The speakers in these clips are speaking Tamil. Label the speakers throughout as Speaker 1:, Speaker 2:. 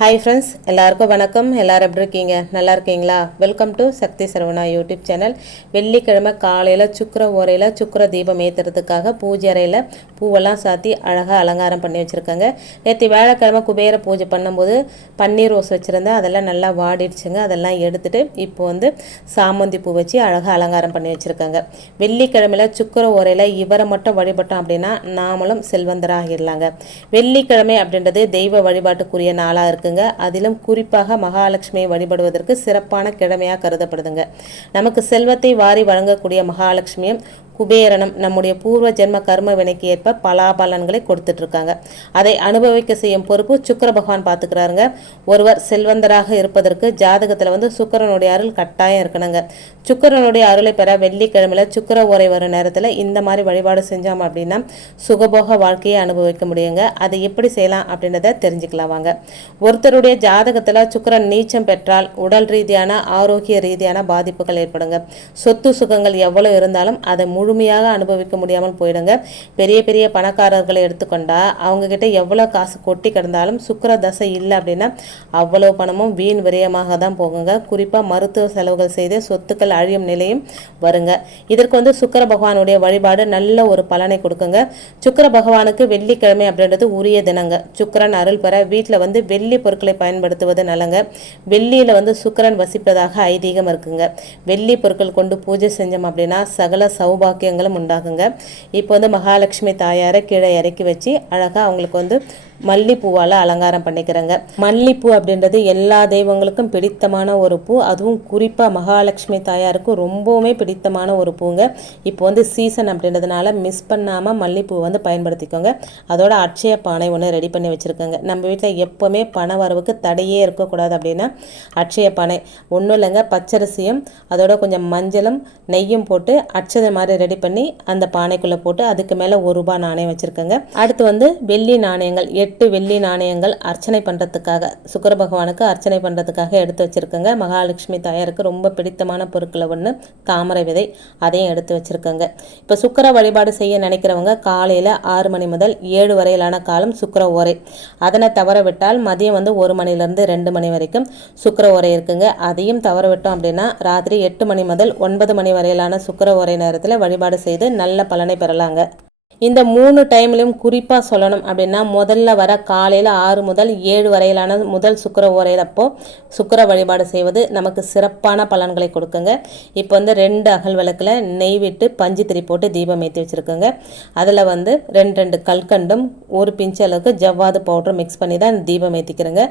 Speaker 1: ஹாய் ஃப்ரெண்ட்ஸ் எல்லாருக்கும் வணக்கம் எல்லோரும் எப்படி இருக்கீங்க நல்லா இருக்கீங்களா welcome to Shakti Saravana YouTube channel வெள்ளிக்கிழமை காலையில் சுக்கர ஓரையில் சுக்கர தீபம் ஏற்றுறதுக்காக பூஜை அறையில் பூவெல்லாம் சாத்தி அழகாக அலங்காரம் பண்ணி வச்சுருக்காங்க நேற்று வேலைக்கிழமை குபேர பூஜை பண்ணும்போது பன்னீர் ரோஸ் வச்சுருந்தேன் அதெல்லாம் நல்லா வாடிடுச்சுங்க அதெல்லாம் எடுத்துகிட்டு இப்போ வந்து சாமந்தி பூ வச்சு அழகாக அலங்காரம் பண்ணி வச்சுருக்காங்க வெள்ளிக்கிழமையில் சுக்கர உரையில் இவரை மட்டும் வழிபட்டோம் அப்படின்னா நாமளும் செல்வந்தராகிடலாங்க வெள்ளிக்கிழமை அப்படின்றது தெய்வ வழிபாட்டுக்குரிய நாளாக இருக்குங்க அதிலும் குறிப்பாக மகாலட்சுமியை வழிபடுவதற்கு சிறப்பான கிழமையாக கருதப்படுதுங்க நமக்கு செல்வத்தை வாரி வழங்கக்கூடிய மகாலட்சுமியும் குபேரனம் நம்முடைய பூர்வ ஜென்ம கர்ம வினைக்கு ஏற்ப பலாபலன்களை கொடுத்துட்ருக்காங்க அதை அனுபவிக்க செய்யும் பொறுப்பு சுக்கர பகவான் பார்த்துக்கிறாருங்க ஒருவர் செல்வந்தராக இருப்பதற்கு ஜாதகத்தில் வந்து சுக்கரனுடைய அருள் கட்டாயம் இருக்கணுங்க சுக்கரனுடைய அருளை பெற வெள்ளிக்கிழமையில் சுக்கர உரை வரும் நேரத்தில் இந்த மாதிரி வழிபாடு செஞ்சோம் அப்படின்னா சுகபோக வாழ்க்கையை அனுபவிக்க முடியுங்க அதை எப்படி செய்யலாம் அப்படின்றத தெரிஞ்சுக்கலாம் வாங்க ஒருத்தருடைய ஜாதகத்தில் சுக்கரன் நீச்சம் பெற்றால் உடல் ரீதியான ஆரோக்கிய ரீதியான பாதிப்புகள் ஏற்படுங்க சொத்து சுகங்கள் எவ்வளோ இருந்தாலும் அதை முழு முழுமையாக அனுபவிக்க முடியாமல் போயிடுங்க பெரிய பெரிய பணக்காரர்களை எடுத்துக்கொண்டா அவங்கக்கிட்ட எவ்வளோ காசு கொட்டி கிடந்தாலும் சுக்கர தசை இல்லை அப்படின்னா அவ்வளோ பணமும் வீண் விரயமாக தான் போகுங்க குறிப்பாக மருத்துவ செலவுகள் செய்து சொத்துக்கள் அழியும் நிலையும் வருங்க இதற்கு வந்து சுக்கர பகவானுடைய வழிபாடு நல்ல ஒரு பலனை கொடுக்குங்க சுக்கர பகவானுக்கு வெள்ளிக்கிழமை அப்படின்றது உரிய தினங்க சுக்கரன் அருள் பெற வீட்டில் வந்து வெள்ளி பொருட்களை பயன்படுத்துவது நலங்க வெள்ளியில் வந்து சுக்கரன் வசிப்பதாக ஐதீகம் இருக்குங்க வெள்ளி பொருட்கள் கொண்டு பூஜை செஞ்சோம் அப்படின்னா சகல சௌபா வாக்கியங்களும் உண்டாகுங்க இப்போ வந்து மகாலட்சுமி தாயாரை கீழே இறக்கி வச்சு அழகாக அவங்களுக்கு வந்து மல்லிப்பூவால் அலங்காரம் பண்ணிக்கிறாங்க மல்லிப்பூ அப்படின்றது எல்லா தெய்வங்களுக்கும் பிடித்தமான ஒரு பூ அதுவும் குறிப்பாக மகாலட்சுமி தாயாருக்கும் ரொம்பவுமே பிடித்தமான ஒரு பூங்க இப்போ வந்து சீசன் அப்படின்றதுனால மிஸ் பண்ணாமல் மல்லிப்பூ வந்து பயன்படுத்திக்கோங்க அதோட அட்சய பானை ஒன்று ரெடி பண்ணி வச்சுருக்கோங்க நம்ம வீட்டில் எப்போவுமே பண வரவுக்கு தடையே இருக்கக்கூடாது அப்படின்னா அட்சய பானை ஒன்றும் இல்லைங்க பச்சரிசியும் அதோட கொஞ்சம் மஞ்சளும் நெய்யும் போட்டு அட்சதை மாதிரி ரெடி பண்ணி அந்த பானைக்குள்ளே போட்டு அதுக்கு மேலே ஒரு ரூபா நாணயம் வச்சுருக்கேங்க அடுத்து வந்து வெள்ளி நாணயங்கள் எட்டு வெள்ளி நாணயங்கள் அர்ச்சனை பண்ணுறதுக்காக சுக்கர பகவானுக்கு அர்ச்சனை பண்ணுறதுக்காக எடுத்து வச்சுருக்கேங்க மகாலட்சுமி தாயாருக்கு ரொம்ப பிடித்தமான பொருட்களை ஒன்று தாமரை விதை அதையும் எடுத்து வச்சுருக்கேங்க இப்போ சுக்கர வழிபாடு செய்ய நினைக்கிறவங்க காலையில் ஆறு மணி முதல் ஏழு வரையிலான காலம் சுக்கர உரை அதனை தவற விட்டால் மதியம் வந்து ஒரு மணிலேருந்து ரெண்டு மணி வரைக்கும் சுக்கர உரை இருக்குங்க அதையும் தவற விட்டோம் அப்படின்னா ராத்திரி எட்டு மணி முதல் ஒன்பது மணி வரையிலான சுக்கர ஓரை நேரத்தில் வழிபாடு செய்து நல்ல பலனை பெறலாங்க இந்த மூணு டைம்லையும் குறிப்பாக சொல்லணும் அப்படின்னா முதல்ல வர காலையில் ஆறு முதல் ஏழு வரையிலான முதல் சுக்கர ஓரையிலப்போ சுக்கர வழிபாடு செய்வது நமக்கு சிறப்பான பலன்களை கொடுக்குங்க இப்போ வந்து ரெண்டு அகல் விளக்கில் நெய் விட்டு பஞ்சு திரி போட்டு தீபம் ஏற்றி வச்சுருக்கோங்க அதில் வந்து ரெண்டு ரெண்டு கல்கண்டும் ஒரு பிஞ்சு அளவுக்கு ஜவ்வாது பவுடரும் மிக்ஸ் பண்ணி தான் தீபம் ஏற்றிக்கிறேங்க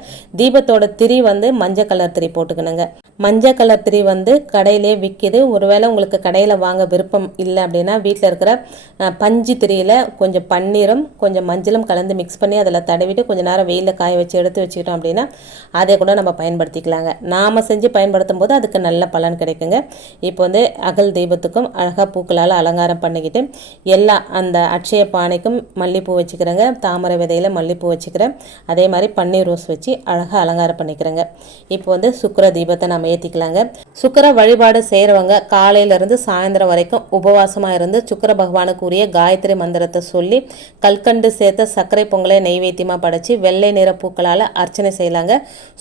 Speaker 1: தீபத்தோட திரி வந்து மஞ்சள் கலர் திரி போட்டுக்கணுங்க மஞ்சள் கலர் திரி வந்து கடையிலே விற்கிது ஒருவேளை உங்களுக்கு கடையில் வாங்க விருப்பம் இல்லை அப்படின்னா வீட்டில் இருக்கிற பஞ்சு திரி சட்டியில் கொஞ்சம் பன்னீரும் கொஞ்சம் மஞ்சளும் கலந்து மிக்ஸ் பண்ணி அதில் தடவிட்டு கொஞ்சம் நேரம் வெயிலில் காய வச்சு எடுத்து வச்சுக்கிட்டோம் அப்படின்னா அதை கூட நம்ம பயன்படுத்திக்கலாங்க நாம் செஞ்சு பயன்படுத்தும் போது அதுக்கு நல்ல பலன் கிடைக்குங்க இப்போ வந்து அகல் தெய்வத்துக்கும் அழகாக பூக்களால் அலங்காரம் பண்ணிக்கிட்டு எல்லா அந்த அட்சய பானைக்கும் மல்லிப்பூ வச்சுக்கிறேங்க தாமரை விதையில் மல்லிப்பூ வச்சுக்கிறேன் அதே மாதிரி பன்னீர் ரோஸ் வச்சு அழகாக அலங்காரம் பண்ணிக்கிறேங்க இப்போ வந்து சுக்கர தீபத்தை நம்ம ஏற்றிக்கலாங்க சுக்கர வழிபாடு செய்கிறவங்க காலையிலேருந்து சாயந்தரம் வரைக்கும் உபவாசமாக இருந்து சுக்கர பகவானுக்குரிய காயத்ரி மந்திரம் மந்திரத்தை சொல்லி கல்கண்டு சேர்த்த சர்க்கரை பொங்கலை நெய்வேத்தியமாக படைச்சி வெள்ளை நிற பூக்களால் அர்ச்சனை செய்யலாங்க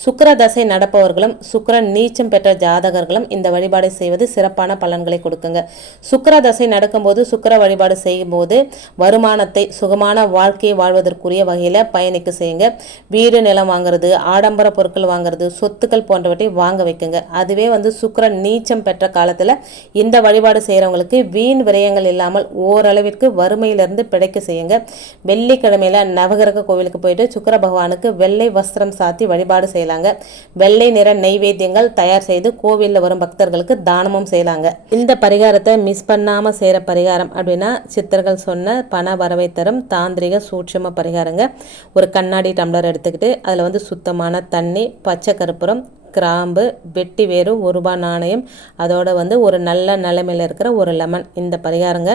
Speaker 1: சுக்கர தசை நடப்பவர்களும் சுக்கரன் நீச்சம் பெற்ற ஜாதகர்களும் இந்த வழிபாடு செய்வது சிறப்பான பலன்களை கொடுக்குங்க சுக்கர தசை நடக்கும்போது சுக்கர வழிபாடு செய்யும்போது வருமானத்தை சுகமான வாழ்க்கையை வாழ்வதற்குரிய வகையில் பயணிக்க செய்யுங்க வீடு நிலம் வாங்குறது ஆடம்பர பொருட்கள் வாங்குறது சொத்துக்கள் போன்றவற்றை வாங்க வைக்குங்க அதுவே வந்து சுக்கரன் நீச்சம் பெற்ற காலத்தில் இந்த வழிபாடு செய்கிறவங்களுக்கு வீண் விரயங்கள் இல்லாமல் ஓரளவிற்கு வறுமையில் இருந்து பிழைக்க செய்யுங்க வெள்ளிக்கிழமையில் நவகிரக கோவிலுக்கு போயிட்டு சுக்கர பகவானுக்கு வெள்ளை வஸ்திரம் சாத்தி வழிபாடு செய்யலாங்க வெள்ளை நிற நெய்வேத்தியங்கள் தயார் செய்து கோவிலில் வரும் பக்தர்களுக்கு தானமும் செய்யலாங்க இந்த பரிகாரத்தை மிஸ் பண்ணாமல் செய்கிற பரிகாரம் அப்படின்னா சித்தர்கள் சொன்ன பண வரவை தரும் தாந்திரிக சூட்சம பரிகாரங்க ஒரு கண்ணாடி டம்ளர் எடுத்துக்கிட்டு அதில் வந்து சுத்தமான தண்ணி பச்சை கருப்புரம் கிராம்பு வெட்டி வேறு ஒரு ரூபாய் நாணயம் அதோட வந்து ஒரு நல்ல நிலைமையில் இருக்கிற ஒரு லெமன் இந்த பரிகாரங்க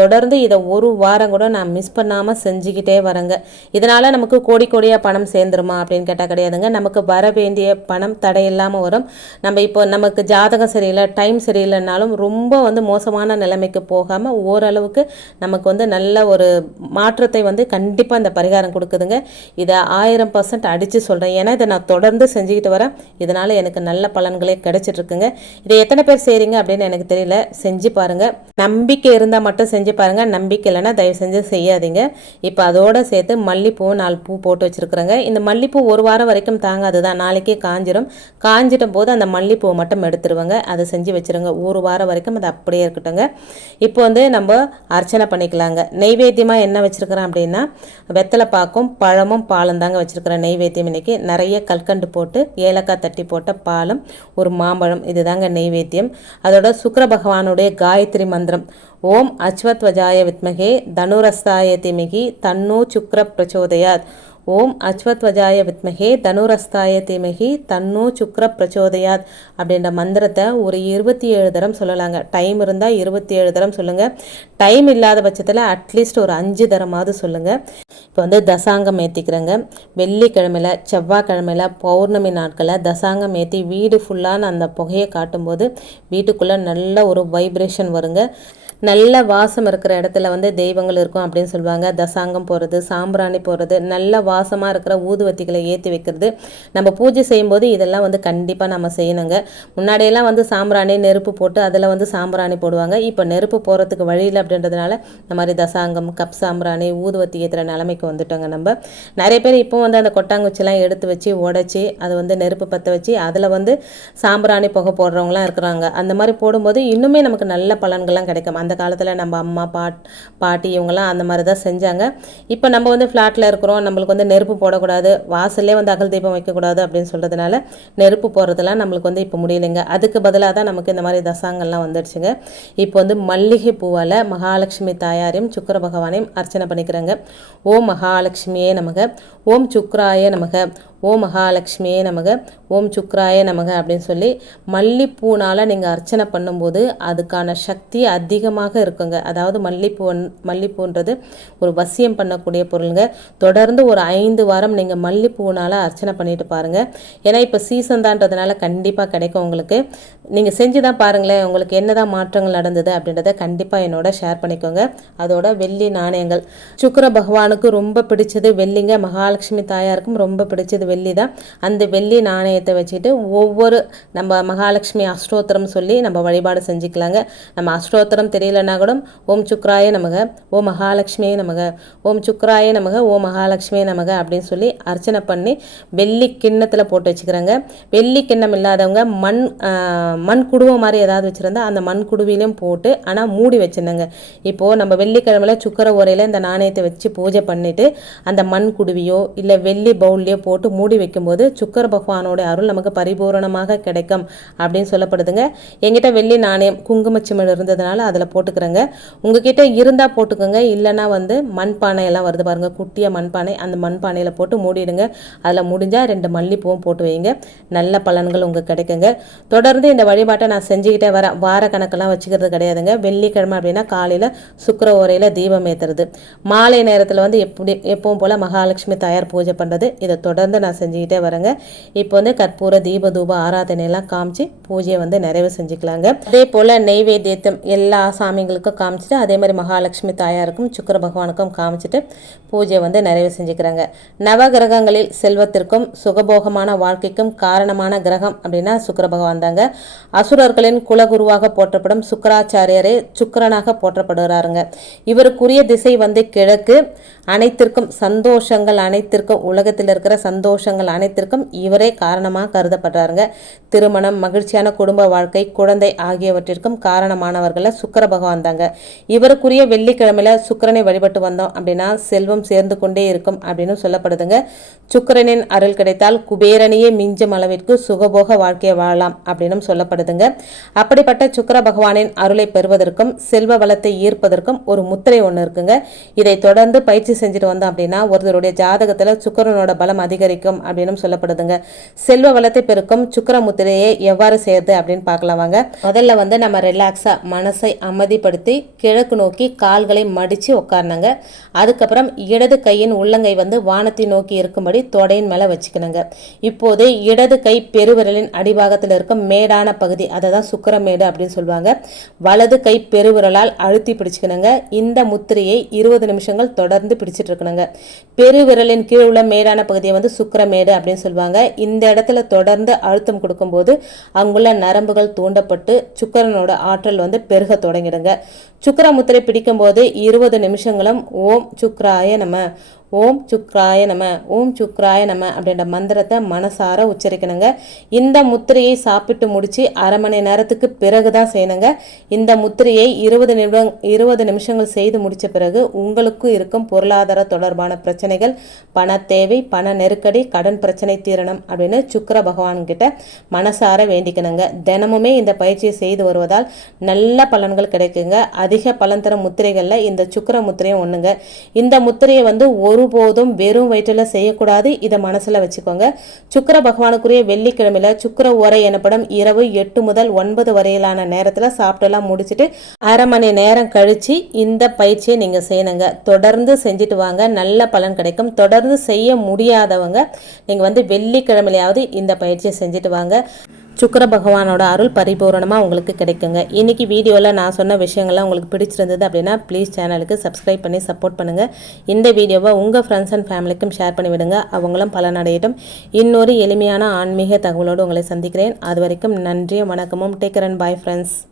Speaker 1: தொடர்ந்து இதை ஒரு வாரம் கூட நான் மிஸ் பண்ணாமல் செஞ்சுக்கிட்டே வரேங்க இதனால் நமக்கு கோடி கோடியாக பணம் சேர்ந்துருமா அப்படின்னு கேட்டால் கிடையாதுங்க நமக்கு வர வேண்டிய பணம் தடையில்லாமல் வரும் நம்ம இப்போ நமக்கு ஜாதகம் சரியில்லை டைம் சரியில்லைனாலும் ரொம்ப வந்து மோசமான நிலைமைக்கு போகாமல் ஓரளவுக்கு நமக்கு வந்து நல்ல ஒரு மாற்றத்தை வந்து கண்டிப்பாக இந்த பரிகாரம் கொடுக்குதுங்க இதை ஆயிரம் பர்சன்ட் அடித்து சொல்கிறேன் ஏன்னா இதை நான் தொடர்ந்து செஞ்சுக்கிட்டு வரேன் இதனால் எனக்கு நல்ல பலன்களே கிடைச்சிட்ருக்குங்க இதை எத்தனை பேர் செய்கிறீங்க அப்படின்னு எனக்கு தெரியல செஞ்சு பாருங்கள் நம்பிக்கை இருந்தால் மட்டும் செஞ்சு செஞ்சு பாருங்கள் நம்பிக்கை இல்லைன்னா தயவு செஞ்சு செய்யாதீங்க இப்போ அதோடு சேர்த்து மல்லிப்பூ நாலு பூ போட்டு வச்சுருக்குறேங்க இந்த மல்லிப்பூ ஒரு வாரம் வரைக்கும் தாங்காது தான் நாளைக்கே காஞ்சிடும் காஞ்சிடும் போது அந்த மல்லிப்பூ மட்டும் எடுத்துருவாங்க அதை செஞ்சு வச்சுருங்க ஒரு வாரம் வரைக்கும் அது அப்படியே இருக்கட்டும்ங்க இப்போ வந்து நம்ம அர்ச்சனை பண்ணிக்கலாங்க நெய்வேத்தியமாக என்ன வச்சுருக்கிறேன் அப்படின்னா வெத்தலை பாக்கும் பழமும் பாலும் தாங்க வச்சுருக்கிறேன் நெய்வேத்தியம் இன்றைக்கி நிறைய கல்கண்டு போட்டு ஏலக்காய் தட்டி போட்ட பாலும் ஒரு மாம்பழம் இது தாங்க நெய்வேத்தியம் அதோட சுக்கர பகவானுடைய காயத்ரி மந்திரம் ஓம் அஸ்வத்வஜாய வித்மகே தனுரஸ்தாய திமிகி தன்னோ சுக்ர பிரச்சோதயாத் ஓம் அஸ்வத்வஜாய வித்மகே தனுரஸ்தாய தீமகி தன்னு சுக்ர பிரச்சோதயாத் அப்படின்ற மந்திரத்தை ஒரு இருபத்தி ஏழு தரம் சொல்லலாங்க டைம் இருந்தால் இருபத்தி ஏழு தரம் சொல்லுங்கள் டைம் இல்லாத பட்சத்தில் அட்லீஸ்ட் ஒரு அஞ்சு தரமாவது சொல்லுங்கள் இப்போ வந்து தசாங்கம் ஏற்றிக்கிறேங்க வெள்ளிக்கிழமையில் செவ்வாய்க்கிழமையில் பௌர்ணமி நாட்களில் தசாங்கம் ஏற்றி வீடு ஃபுல்லான அந்த புகையை காட்டும்போது வீட்டுக்குள்ளே நல்ல ஒரு வைப்ரேஷன் வருங்க நல்ல வாசம் இருக்கிற இடத்துல வந்து தெய்வங்கள் இருக்கும் அப்படின்னு சொல்லுவாங்க தசாங்கம் போகிறது சாம்பிராணி போகிறது நல்ல வா வாசமாக இருக்கிற ஊதுவத்திகளை ஏற்றி வைக்கிறது நம்ம பூஜை செய்யும்போது இதெல்லாம் வந்து கண்டிப்பாக நம்ம செய்யணுங்க முன்னாடியெல்லாம் வந்து சாம்பிராணி நெருப்பு போட்டு அதில் வந்து சாம்பிராணி போடுவாங்க இப்போ நெருப்பு போகிறதுக்கு வழியில் அப்படின்றதுனால இந்த மாதிரி தசாங்கம் கப் சாம்பிராணி ஊதுவத்தி ஏற்றுற நிலைமைக்கு வந்துட்டோங்க நம்ம நிறைய பேர் இப்போ வந்து அந்த கொட்டாங்குச்சிலாம் எடுத்து வச்சு உடச்சி அது வந்து நெருப்பு பற்ற வச்சு அதில் வந்து சாம்பிராணி புகை போடுறவங்களாம் இருக்கிறாங்க அந்த மாதிரி போடும்போது இன்னுமே நமக்கு நல்ல பலன்கள்லாம் கிடைக்கும் அந்த காலத்தில் நம்ம அம்மா பாட் பாட்டி இவங்கெல்லாம் அந்த மாதிரி தான் செஞ்சாங்க இப்போ நம்ம வந்து ஃப்ளாட்டில் இருக்கிறோம் நம்மளுக்கு வந்து நெருப்பு போடக்கூடாது வாசல்லே வந்து அகல் தீபம் வைக்கக்கூடாது அப்படின்னு சொல்கிறதுனால நெருப்பு போடுறதெல்லாம் நம்மளுக்கு வந்து இப்போ முடியலைங்க அதுக்கு பதிலாக தான் நமக்கு இந்த மாதிரி தசாங்கள்லாம் வந்துடுச்சுங்க இப்போ வந்து மல்லிகை பூவால் மகாலட்சுமி தாயாரையும் சுக்கர பகவானையும் அர்ச்சனை பண்ணிக்கிறாங்க ஓம் மகாலட்சுமியே நமக ஓம் சுக்ராய நமக ஓம் மகாலட்சுமியே நமக ஓம் சுக்ராய நமக அப்படின்னு சொல்லி மல்லிப்பூனால் நீங்கள் அர்ச்சனை பண்ணும்போது அதுக்கான சக்தி அதிகமாக இருக்குங்க அதாவது மல்லிப்பூ மல்லிப்பூன்றது ஒரு வசியம் பண்ணக்கூடிய பொருளுங்க தொடர்ந்து ஒரு ஐந்து வாரம் நீங்கள் மல்லிப்பூனால் அர்ச்சனை பண்ணிட்டு பாருங்கள் ஏன்னா இப்போ சீசன் தான்றதுனால கண்டிப்பாக கிடைக்கும் உங்களுக்கு நீங்கள் செஞ்சு தான் பாருங்களேன் உங்களுக்கு என்ன தான் மாற்றங்கள் நடந்தது அப்படின்றத கண்டிப்பாக என்னோட ஷேர் பண்ணிக்கோங்க அதோட வெள்ளி நாணயங்கள் சுக்கர பகவானுக்கு ரொம்ப பிடிச்சது வெள்ளிங்க மகாலட்சுமி தாயாருக்கும் ரொம்ப பிடிச்சது வெள்ளி தான் அந்த வெள்ளி நாணயத்தை வச்சுட்டு ஒவ்வொரு நம்ம மகாலட்சுமி அஷ்டோத்திரம் சொல்லி நம்ம வழிபாடு செஞ்சுக்கலாங்க நம்ம அஷ்டோத்திரம் தெரியலனா கூட ஓம் சுக்ராய நமக ஓ மகாலட்சுமியே நமக ஓம் சுக்ராய நமக ஓ மகாலட்சுமியே நமக அப்படின்னு சொல்லி அர்ச்சனை பண்ணி வெள்ளி கிண்ணத்தில் போட்டு வச்சுக்கிறாங்க வெள்ளி கிண்ணம் இல்லாதவங்க மண் மண் குடுவம் மாதிரி ஏதாவது வச்சுருந்தா அந்த மண் குடுவிலையும் போட்டு ஆனால் மூடி வச்சுருந்தாங்க இப்போது நம்ம வெள்ளிக்கிழமையில் சுக்கர உரையில் இந்த நாணயத்தை வச்சு பூஜை பண்ணிவிட்டு அந்த மண் குடுவியோ இல்லை வெள்ளி பவுல்லையோ போட்டு மூடி வைக்கும்போது சுக்கர பகவானோட அருள் நமக்கு பரிபூரணமாக கிடைக்கும் அப்படின்னு சொல்லப்படுதுங்க எங்கிட்ட வெள்ளி நாணயம் குங்குமச்சிமிழ் இருந்ததுனால அதில் போட்டுக்கிறேங்க உங்ககிட்ட இருந்தால் போட்டுக்கோங்க இல்லைனா வந்து மண்பானையெல்லாம் வருது பாருங்கள் குட்டியாக மண்பானை அந்த மண்பானையில் போட்டு மூடிடுங்க அதில் முடிஞ்சால் ரெண்டு மல்லிப்பூவும் போட்டு வைங்க நல்ல பலன்கள் உங்களுக்கு கிடைக்குங்க தொடர்ந்து இந்த வழிபாட்டை நான் செஞ்சுக்கிட்டே வரேன் வார கணக்கெல்லாம் வச்சுக்கிறது கிடையாதுங்க வெள்ளிக்கிழமை அப்படின்னா காலையில் சுக்கர ஓரையில் தீபம் ஏற்றுறது மாலை நேரத்தில் வந்து எப்படி எப்பவும் போல் மகாலட்சுமி தயார் பூஜை பண்ணுறது இதை தொடர்ந்து நான் நான் செஞ்சுக்கிட்டே வரேங்க இப்போ வந்து கற்பூர தீப தூப ஆராதனையெல்லாம் காமிச்சு பூஜையை வந்து நிறைவு செஞ்சுக்கலாங்க அதே போல் நெய்வேத்தியத்தம் எல்லா சாமிங்களுக்கும் காமிச்சிட்டு அதே மாதிரி மகாலட்சுமி தாயாருக்கும் சுக்கர பகவானுக்கும் காமிச்சிட்டு பூஜையை வந்து நிறைவு செஞ்சுக்கிறாங்க நவகிரகங்களில் செல்வத்திற்கும் சுகபோகமான வாழ்க்கைக்கும் காரணமான கிரகம் அப்படின்னா சுக்கர பகவான் தாங்க அசுரர்களின் குலகுருவாக போற்றப்படும் சுக்கராச்சாரியரே சுக்கரனாக போற்றப்படுகிறாருங்க இவருக்குரிய திசை வந்து கிழக்கு அனைத்திற்கும் சந்தோஷங்கள் அனைத்திற்கும் உலகத்தில் இருக்கிற சந்தோஷம் சந்தோஷங்கள் அனைத்திற்கும் இவரே காரணமாக கருதப்படுறாருங்க திருமணம் மகிழ்ச்சியான குடும்ப வாழ்க்கை குழந்தை ஆகியவற்றிற்கும் காரணமானவர்களை சுக்கர பகவான் தாங்க இவருக்குரிய வெள்ளிக்கிழமையில் சுக்கரனை வழிபட்டு வந்தோம் அப்படின்னா செல்வம் சேர்ந்து கொண்டே இருக்கும் அப்படின்னு சொல்லப்படுதுங்க சுக்கரனின் அருள் கிடைத்தால் குபேரனையே மிஞ்சும் அளவிற்கு சுகபோக வாழ்க்கையை வாழலாம் அப்படின்னு சொல்லப்படுதுங்க அப்படிப்பட்ட சுக்கர பகவானின் அருளை பெறுவதற்கும் செல்வ வளத்தை ஈர்ப்பதற்கும் ஒரு முத்திரை ஒன்று இருக்குங்க இதை தொடர்ந்து பயிற்சி செஞ்சுட்டு வந்தோம் அப்படின்னா ஒருத்தருடைய ஜாதகத்தில் சுக்கரனோட பலம் அதிகரிக்கும் அதிகரிக்கும் அப்படின்னு சொல்லப்படுதுங்க செல்வ வளத்தை பெருக்கும் முத்திரையை எவ்வாறு செய்யறது அப்படின்னு பார்க்கலாம் வாங்க முதல்ல வந்து நம்ம ரிலாக்ஸா மனசை அமைதிப்படுத்தி கிழக்கு நோக்கி கால்களை மடிச்சு உட்காரணுங்க அதுக்கப்புறம் இடது கையின் உள்ளங்கை வந்து வானத்தை நோக்கி இருக்கும்படி தொடையின் மேல வச்சுக்கணுங்க இப்போது இடது கை பெருவிரலின் அடிபாகத்தில் இருக்கும் மேடான பகுதி அதை தான் சுக்கரமேடு அப்படின்னு சொல்லுவாங்க வலது கை பெருவிரலால் அழுத்தி பிடிச்சுக்கணுங்க இந்த முத்திரையை இருபது நிமிஷங்கள் தொடர்ந்து பிடிச்சிட்டு இருக்கணுங்க பெருவிரலின் கீழ் உள்ள மேடான பகுதியை வந்து சுக்கர சக்கரமேடு அப்படின்னு சொல்லுவாங்க இந்த இடத்துல தொடர்ந்து அழுத்தம் கொடுக்கும்போது அங்குள்ள நரம்புகள் தூண்டப்பட்டு சுக்கரனோட ஆற்றல் வந்து பெருக தொடங்கிடுங்க சுக்கர முத்திரை பிடிக்கும்போது இருபது நிமிஷங்களும் ஓம் சுக்கராய நம்ம ஓம் சுக்ராய நம ஓம் சுக்ராய நம அப்படின்ற மந்திரத்தை மனசார உச்சரிக்கணுங்க இந்த முத்திரையை சாப்பிட்டு முடித்து அரை மணி நேரத்துக்கு பிறகு தான் செய்யணுங்க இந்த முத்திரையை இருபது நிமிடம் இருபது நிமிஷங்கள் செய்து முடித்த பிறகு உங்களுக்கும் இருக்கும் பொருளாதார தொடர்பான பிரச்சனைகள் பண தேவை பண நெருக்கடி கடன் பிரச்சனை தீரணும் அப்படின்னு சுக்கர பகவான்கிட்ட மனசார வேண்டிக்கணுங்க தினமுமே இந்த பயிற்சியை செய்து வருவதால் நல்ல பலன்கள் கிடைக்குங்க அதிக பலன் தர முத்திரைகளில் இந்த சுக்கர முத்திரையும் ஒன்றுங்க இந்த முத்திரையை வந்து ஒரு ஒருபோதும் வெறும் வயிற்றில் செய்யக்கூடாது இதை மனசில் வச்சுக்கோங்க சுக்கர பகவானுக்குரிய வெள்ளிக்கிழமையில் சுக்கர உரை எனப்படும் இரவு எட்டு முதல் ஒன்பது வரையிலான நேரத்தில் சாப்பிட்டெல்லாம் முடிச்சுட்டு அரை மணி நேரம் கழித்து இந்த பயிற்சியை நீங்கள் செய்யணுங்க தொடர்ந்து செஞ்சுட்டு வாங்க நல்ல பலன் கிடைக்கும் தொடர்ந்து செய்ய முடியாதவங்க நீங்கள் வந்து வெள்ளிக்கிழமையாவது இந்த பயிற்சியை செஞ்சுட்டு வாங்க சுக்கர பகவானோட அருள் பரிபூரணமாக உங்களுக்கு கிடைக்குங்க இன்றைக்கி வீடியோவில் நான் சொன்ன விஷயங்கள்லாம் உங்களுக்கு பிடிச்சிருந்தது அப்படின்னா ப்ளீஸ் சேனலுக்கு சப்ஸ்கிரைப் பண்ணி சப்போர்ட் பண்ணுங்கள் இந்த வீடியோவை உங்கள் ஃப்ரெண்ட்ஸ் அண்ட் ஃபேமிலிக்கும் ஷேர் பண்ணிவிடுங்க அவங்களும் பலனடையட்டும் இன்னொரு எளிமையான ஆன்மீக தகவலோடு உங்களை சந்திக்கிறேன் அது வரைக்கும் நன்றியும் வணக்கமும் டேக்கர் அண்ட் பாய் ஃப்ரெண்ட்ஸ்